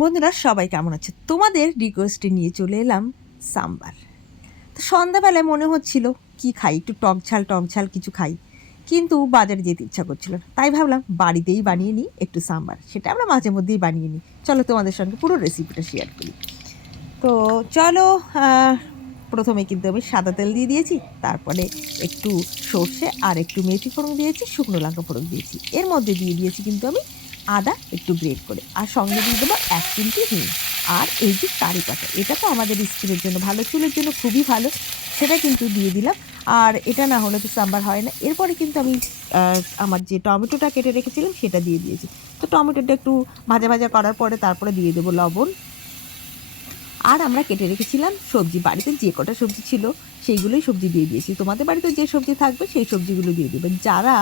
বন্ধুরা সবাই কেমন আছে? তোমাদের রিকোয়েস্টে নিয়ে চলে এলাম সাম্বার। তো সন্ধ্যাবেলায় মনে হচ্ছিল কি খাই, একটু টক ঝাল কিছু খাই, কিন্তু বাজারে যেতে ইচ্ছা করছিল না। তাই ভাবলাম বাড়িতেই বানিয়ে নিই একটু সাম্বার। সেটা আমরা মাঝে মধ্যেই বানিয়ে নিই। চলো তোমাদের সঙ্গে পুরো রেসিপিটা শেয়ার করি। তো চলো, প্রথমে কিন্তু আমি সাদা তেল দিয়ে দিয়েছি, তারপরে একটু সর্ষে আর একটু মেথি ফোড়ন দিয়েছি, শুকনো লঙ্কা ফোড়ন দিয়েছি। এর মধ্যে দিয়ে দিয়েছি কিন্তু আমি আদা একটু গ্রেট করে, আর সঙ্গে দিয়ে দেবো 1 চিমটি হিং। আর এই যে কারি পাতা, এটা তো আমাদের স্কিনের জন্য ভালো, চুলের জন্য খুবই ভালো, সেটা কিন্তু দিয়ে দিলাম। আর এটা না হলে তো সাম্বার হয় না। এরপরে কিন্তু আমি আমার যে টমেটোটা কেটে রেখেছিলাম সেটা দিয়ে দিয়েছি। তো টমেটোটা একটু ভাজা ভাজা করার পরে তারপরে দিয়ে দেবো লবণ। আর আমরা কেটে রেখেছিলাম সবজি, বাড়িতে যে কটা সবজি ছিল সেইগুলোই সবজি দিয়ে দিয়েছি। তোমাদের বাড়িতে যে সবজি থাকবে সেই সবজিগুলো দিয়ে দেবেন। যারা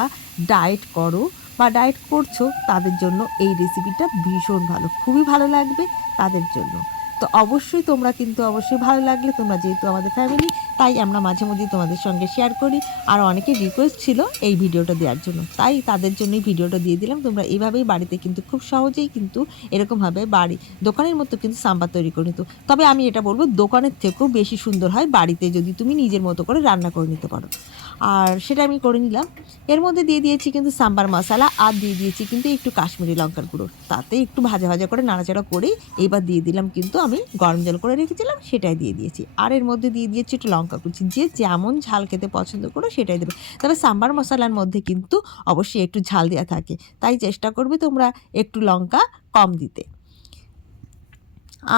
ডায়েট করো বা ডায়েট করছো তাদের জন্য এই রেসিপিটা ভীষণ ভালো, খুবই ভালো লাগবে তাদের জন্য। তো অবশ্যই তোমরা কিন্তু অবশ্যই ভালো লাগলে, তোমরা যেহেতু আমাদের ফ্যামিলি, তাই আমরা মাঝে মধ্যেই তোমাদের সঙ্গে শেয়ার করি। আর অনেকের রিকোয়েস্ট ছিল এই ভিডিওটা দেওয়ার জন্য, তাই তাদের জন্যই ভিডিওটা দিয়ে দিলাম। তোমরা এইভাবেই বাড়িতে কিন্তু খুব সহজেই কিন্তু এরকমভাবে দোকানের মতো কিন্তু সাম্বার তৈরি করে নিত। তবে আমি এটা বলবো, দোকানের থেকেও বেশি সুন্দর হয় বাড়িতে যদি তুমি নিজের মতো করে রান্না করে নিতে পারো। আর সেটা আমি করে নিলাম। এর মধ্যে দিয়ে দিয়েছি কিন্তু সাম্বার মশলা, আর দিয়ে দিয়েছি কিন্তু একটু কাশ্মীরি লঙ্কার গুঁড়ো। তাতে একটু ভাজা ভাজা করে নাড়াচাড়া করেই এইবার দিয়ে দিলাম কিন্তু আমি গরম জল করে রেখেছিলাম, সেটাই দিয়ে দিয়েছি। আর এর মধ্যে দিয়ে দিয়েছি একটু লঙ্কা কুচি, যে যেমন ঝাল খেতে পছন্দ করো সেটাই দেবে। তবে সাম্বার মশলার মধ্যে কিন্তু অবশ্যই একটু ঝাল দেওয়া থাকে, তাই চেষ্টা করবে তোমরা একটু লঙ্কা কম দিতে।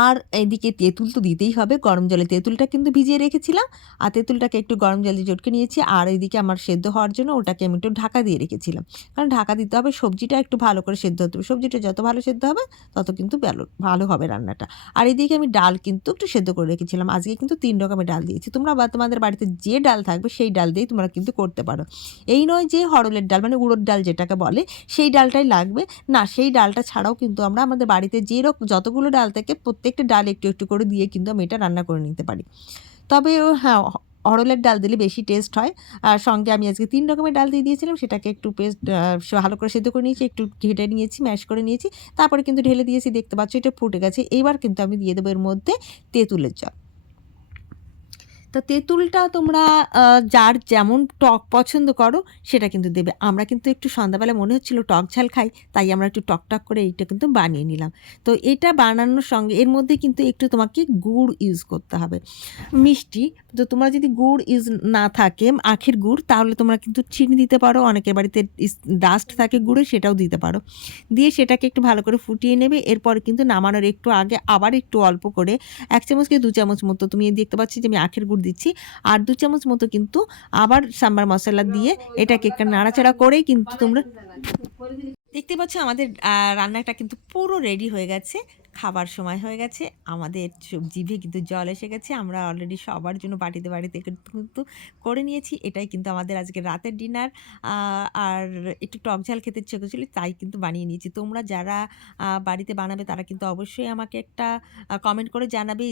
আর এদিকে তেঁতুল তো দিতেই হবে, গরম জলে তেঁতুলটা কিন্তু ভিজিয়ে রেখেছিলাম, আর তেঁতুলটাকে একটু গরম জলে চটকে নিয়েছি। আর এইদিকে আমার সেদ্ধ হওয়ার জন্য ওটাকে আমি একটু ঢাকা দিয়ে রেখেছিলাম, কারণ ঢাকা দিতে হবে, সবজিটা একটু ভালো করে সেদ্ধ হতে হবে। সবজিটা যত ভালো সেদ্ধ হবে তত কিন্তু ভালো ভালো হবে রান্নাটা। আর এদিকে আমি ডাল কিন্তু একটু সেদ্ধ করে রেখেছিলাম। আজকে কিন্তু 3 রকমের ডাল দিয়েছি। তোমরা বা তোমাদের বাড়িতে যে ডাল থাকবে সেই ডাল দিয়েই তোমরা কিন্তু করতে পারো। এই নয় যে হরলের ডাল মানে উড়োর ডাল যেটাকে বলে সেই ডালটাই লাগবে, না, সেই ডালটা ছাড়াও কিন্তু আমরা আমাদের বাড়িতে যতগুলো ডাল থাকে প্রত্যেকটা ডাল একটু একটু করে দিয়ে কিন্তু আমি এটা রান্না করে নিতে পারি। তবে হ্যাঁ, অড়লের ডাল দিলে বেশি টেস্ট হয়। আর সঙ্গে আমি আজকে 3 রকমের ডাল দিয়ে দিয়েছিলাম, সেটাকে একটু পেস্ট ভালো করে সেদ্ধ করে নিয়েছি, একটু ঘেটে নিয়েছি, ম্যাশ করে নিয়েছি, তারপরে কিন্তু ঢেলে দিয়েছি। দেখতে পাচ্ছ এটা ফুটে গেছে। এইবার কিন্তু আমি দিয়ে দেবো এর মধ্যে তেঁতুলের জল। তো তেঁতুলটা তোমরা যার যেমন টক পছন্দ করো সেটা কিন্তু দেবে। আমরা কিন্তু একটু সন্ধ্যাবেলা মনে হচ্ছিল টক ঝাল খাই, তাই আমরা একটু টক টক করে এইটা কিন্তু বানিয়ে নিলাম। তো এটা বানানোর সঙ্গে এর মধ্যে কিন্তু একটু তোমাকে গুড় ইউজ করতে হবে, মিষ্টি। তো তোমরা যদি গুড় ইউজ না থাকে, আখের গুড়, তাহলে তোমরা কিন্তু চিনি দিতে পারো। অনেকের বাড়িতে ডাস্ট থাকে গুড়ে, সেটাও দিতে পারো। দিয়ে সেটাকে একটু ভালো করে ফুটিয়ে নেবে। এরপর কিন্তু নামানোর একটু আগে আবার একটু অল্প করে 1 চামচ কি 2 চামচ মতো, তুমি দেখতে পাচ্ছি যে আমি আখের গুড় দিচ্ছি, আর 2 চামচ মতো কিন্তু আবার সাম্বার মশলা দিয়ে এটাকে একটা নাড়াচাড়া করেই কিন্তু তোমরা দেখতে পাচ্ছ আমাদের রান্নাটা কিন্তু পুরো রেডি হয়ে গেছে। খাবার সময় হয়ে গেছে, আমাদের জিভে কিন্তু জল এসে গেছে। আমরা অলরেডি সবার জন্য বাটিতে বাটিতে কিন্তু করে নিয়েছি। এটাই কিন্তু আমাদের আজকে রাতের ডিনার। আর একটু টক ঝাল খেতে ইচ্ছে করছিল, তাই কিন্তু বানিয়ে নিয়েছি। তোমরা যারা বাড়িতে বানাবে তারা কিন্তু অবশ্যই আমাকে একটা কমেন্ট করে জানাবে।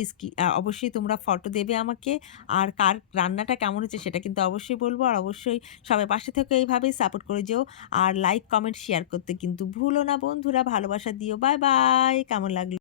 অবশ্যই তোমরা ফটো দেবে আমাকে। আর কার রান্নাটা কেমন হচ্ছে সেটা কিন্তু অবশ্যই বলবো। আর অবশ্যই সবাই পাশে থেকে এইভাবেই সাপোর্ট করে যেও। আর লাইক কমেন্ট শেয়ার করতে কিন্তু ভুলো না বন্ধুরা, ভালোবাসা দিও। Bye bye. কেমন লাগলো?